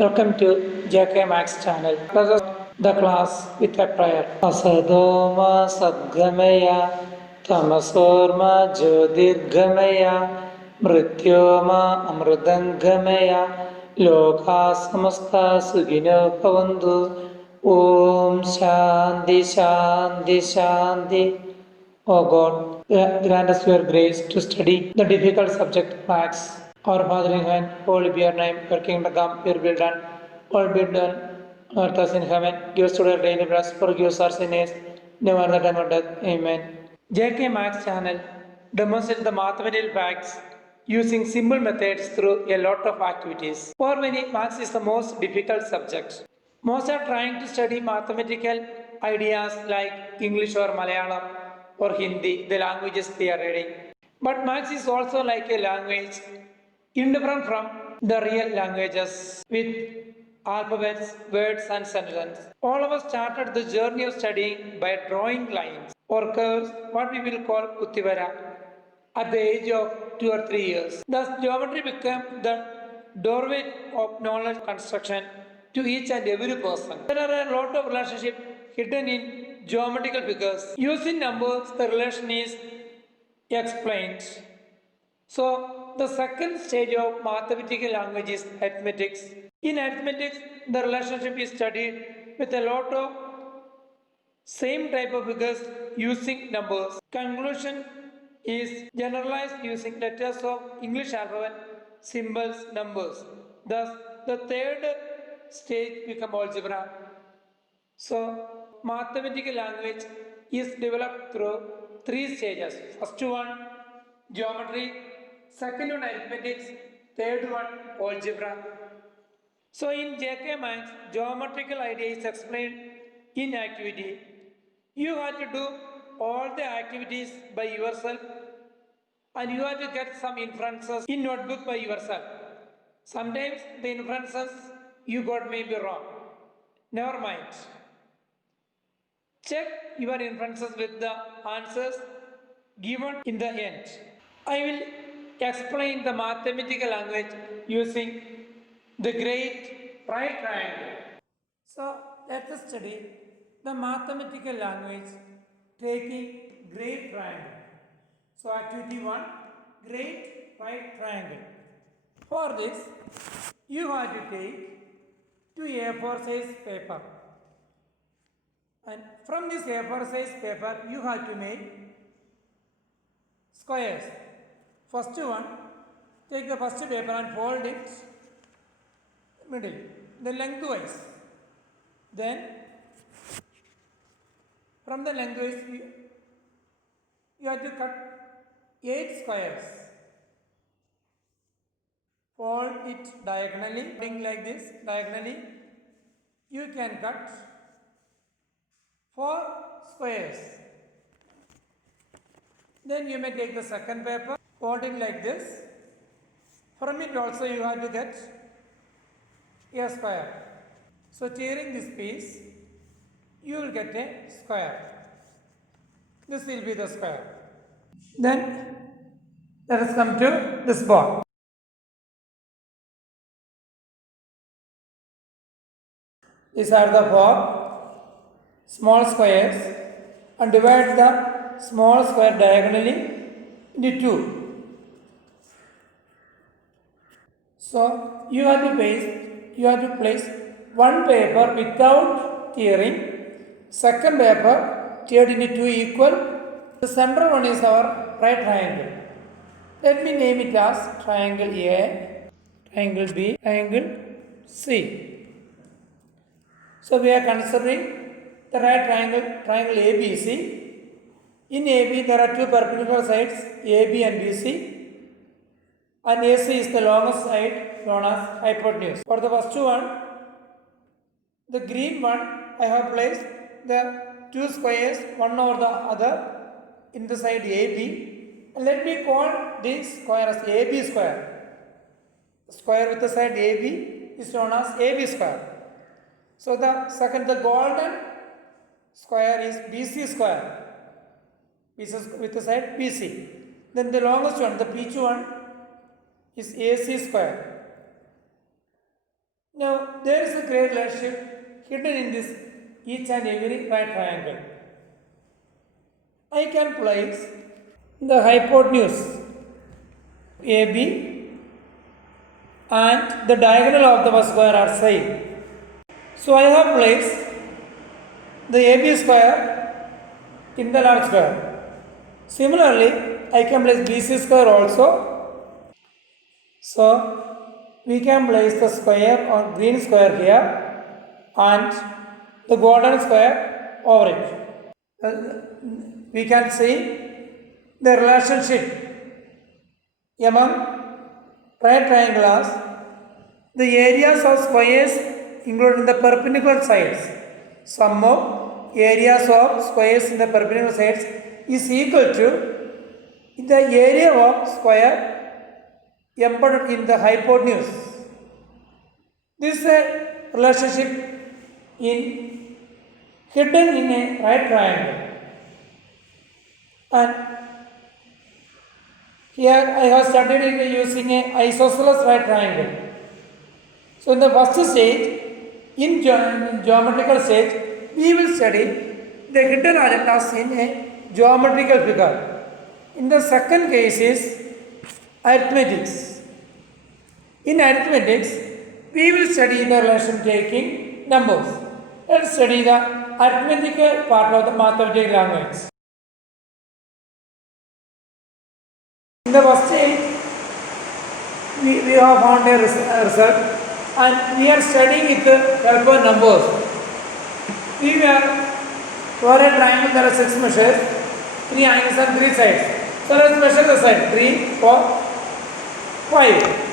Welcome to JK Max channel. Let us start the class with a prayer. Asadoma Sadgamaya Tamasorma Jyotirgamaya Mrityoma Amrudangamaya Loka Samasta Sugino Pavandu Om Shanti Shanti Shanti. O God, grant us your grace to study the difficult subject Max. Our Father in heaven, holy be your name, your kingdom come, your will done, all be done, earth as in heaven. Give us today our daily bread, forgive us our sins, never the time of death. Amen. JK Max channel demonstrates the mathematical facts using simple methods through a lot of activities. For many, Maths is the most difficult subject. Most are trying to study mathematical ideas like English or Malayalam or Hindi, the languages they are reading. But Maths is also like a language indifferent from the real languages with alphabets, words, and sentences. All of us started the journey of studying by drawing lines or curves, what we will call Uttivara, at the age of 2 or 3 years. Thus, geometry became the doorway of knowledge construction to each and every person. There are a lot of relationships hidden in geometrical figures. Using numbers, the relation is explained. So, the second stage of mathematical language is arithmetics. In arithmetics, the relationship is studied with a lot of same type of figures using numbers. Conclusion is generalized using letters of English alphabet, symbols, numbers. Thus, the third stage become algebra. So, mathematical language is developed through three stages. First one, geometry. Second one, arithmetics. Third one, algebra. So, in JK Maths, geometrical idea is explained in activity. You have to do all the activities by yourself and you have to get some inferences in notebook by yourself. Sometimes the inferences you got may be wrong. Never mind. Check your inferences with the answers given in the end. I will explain the mathematical language using the great right triangle. So let us study the mathematical language taking great triangle. So activity 1, great right triangle. For this, you have to take 2 A4 size paper. And from this A4 size paper, you have to make squares. First one, take the first paper and fold it middle, the lengthwise. Then, from the lengthwise, you have to cut 8 squares. Fold it diagonally, like this, diagonally. You can cut 4 squares. Then you may take the second paper, folding like this. From it also you have to get a square. So tearing this piece, you will get a square. This will be the square. Then let us come to this board. These are the 4 small squares and divide the small square diagonally into 2. So you have to place one paper without tearing, second paper teared into 2 equal. The central one is our right triangle. Let me name it as triangle A, triangle B, triangle C. So we are considering the right triangle, triangle ABC. In AB there are 2 perpendicular sides, AB and BC. And AC is the longest side known as hypotenuse. For the first one, the green one, I have placed the 2 squares one over the other in the side AB. And let me call this square as AB square. The square with the side AB is known as AB square. So the golden square is BC square. With the side BC. Then the longest one, the peach one, is AC square. Now there is a great relationship hidden in this each and every right triangle. I can place the hypotenuse AB and the diagonal of the square are same. So I have placed the AB square in the large square. Similarly, I can place BC square also. So we can place the square or green square here and the golden square over it. We can see the relationship among right triangles. The areas of squares including the perpendicular sides. Sum of areas of squares in the perpendicular sides is equal to the area of square embedded in the hypotenuse. This relationship hidden in a right triangle. And here I have studied it using a isosceles right triangle. So in the first stage, in geometrical stage, we will study the hidden agendas in a geometrical figure. In the second case is arithmetics. In arithmetics, we will study the relation taking numbers. Let's study the arithmetic part of the mathematical language. In the first stage, we have found a result and we are studying with the help of numbers. For a triangle there are 6 measures, 3 angles and 3 sides. So let's measure the side, 3, 4, 5.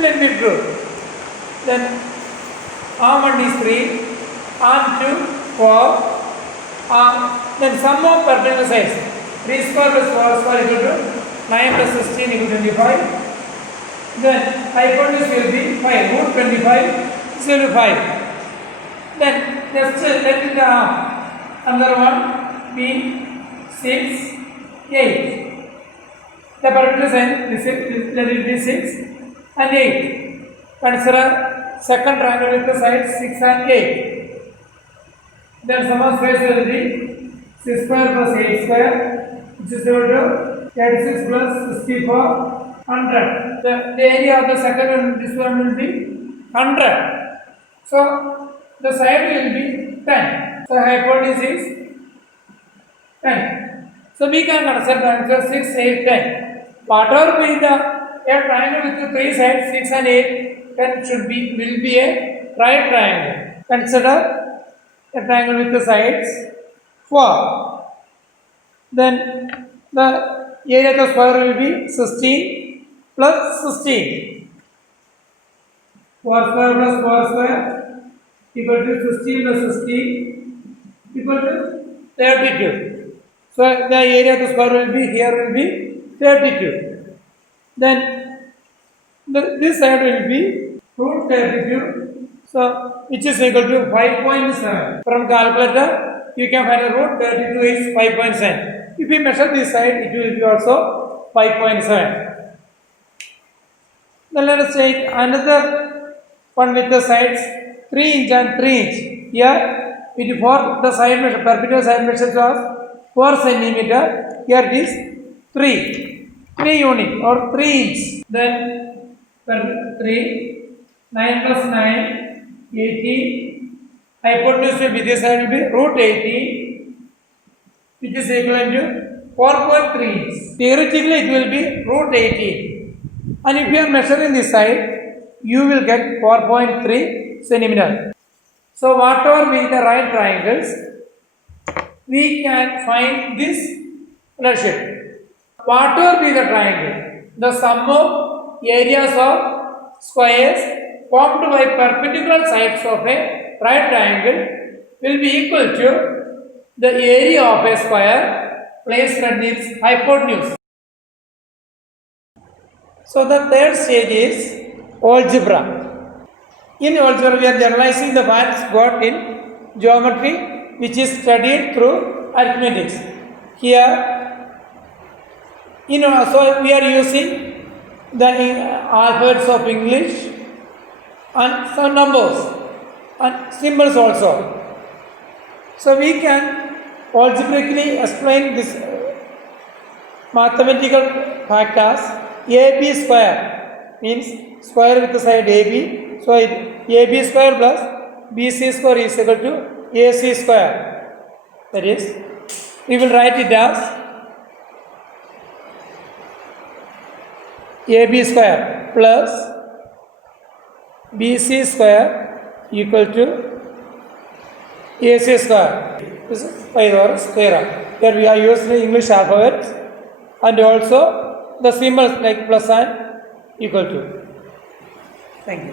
Let me true. Then arm 1 is 3, arm 2, 4, then sum of perpendicular sides. 3 square plus 4 square equal to 9 plus 16 equal to 25. Then hypotenuse will be 5, root 25 is equal to 5. Then just let in the arm. Another one be 6, 8. The perpendicular side let it be 6 and 8. Consider second triangle with the sides 6 and 8. Then sum of squares will be 6 square plus 8 square, which is equal to 36 plus 64, 100. The area of the second one, this one will be 100. So the side will be 10. So hypotenuse is 10. So we can consider the answer 6, 8, 10. Whatever be the triangle with the 3 sides, 6 and 8, 10 will be a right triangle. Consider a triangle with the sides 4. Then the area of the square will be 16 plus 16. 4 square plus 4 square equal to 16 plus 16 equal to 32. So the area of the square will be 32. Then this side will be root 32. So which is equal to 5.7. From calculator you can find the root 32 is 5.7. If we measure this side, it will be also 5.7. Then let us take another one with the sides 3 inch and 3 inch. Here, for the side measure, perpendicular side measures was 4 centimeter. Here it is 3 unit or 3 inch. Then 3, 9 plus 9, 80. Hypotenuse will be this side will be root 80, which is equivalent to 4.3 inch. Theoretically, it will be root 18. And if you are measuring this side, you will get 4.3 centimeter. So, whatever be the right triangles, we can find this relationship. Whatever be the triangle, the sum of areas of squares formed by perpendicular sides of a right triangle will be equal to the area of a square placed at its hypotenuse. So the third stage is algebra. In algebra, we are generalizing the facts got in geometry, which is studied through arithmetics. Here, so we are using the alphabets of English and some numbers and symbols also. So we can algebraically explain this mathematical fact as AB square means square with the side AB. So AB square plus BC square is equal to AC square. That is, we will write it as AB square plus BC square equal to AC square. This is Pythagoras theorem. Here we are using English alphabet and also the symbols like plus and equal to. Thank you.